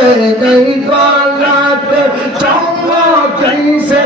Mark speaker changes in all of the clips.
Speaker 1: সে নেই গলাতে চমকাইছে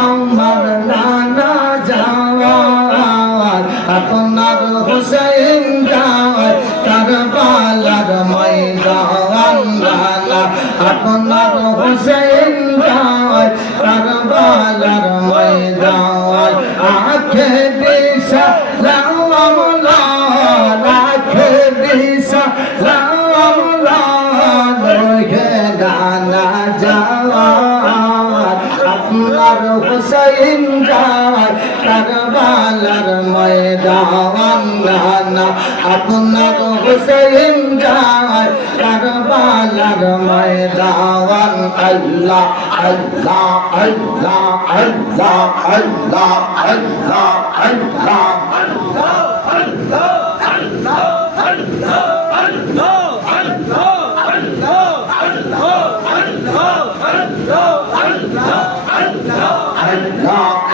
Speaker 1: আমার নানা যাওয়ার আপনার হোসেন যাওয়ার তার বালার ময়দান নানা আপনার হোসেন যাওয়ার তার বালার ময়দান আখে গানা যাওয়ার, আপনার হুসাইন যায় কারবালার ময়দান গানা আপনার হুসাইন যায় কারবালার ময়দান। আল্লাহ আল্লাহ আল্লাহ আল্লাহ আল্লাহ আল্লাহ আল্লাহ।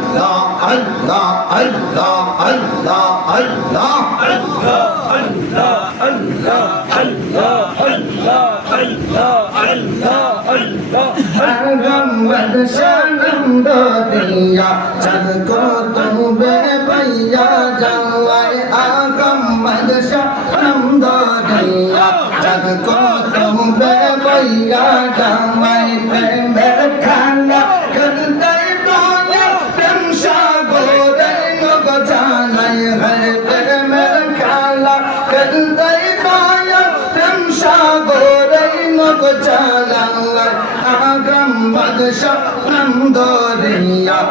Speaker 1: Allah, Allah, Allah, Allah, Allah, Allah, Allah, Allah, Allah, Allah, Allah, Allah, Allah. Agam vad shanam do diya, chal ko tumbe paiya jalwai. Agam vad shanam do diya, chal ko tumbe paiya jalwai. লোক চালাল্লাহ আগাম বাদশাহ নাম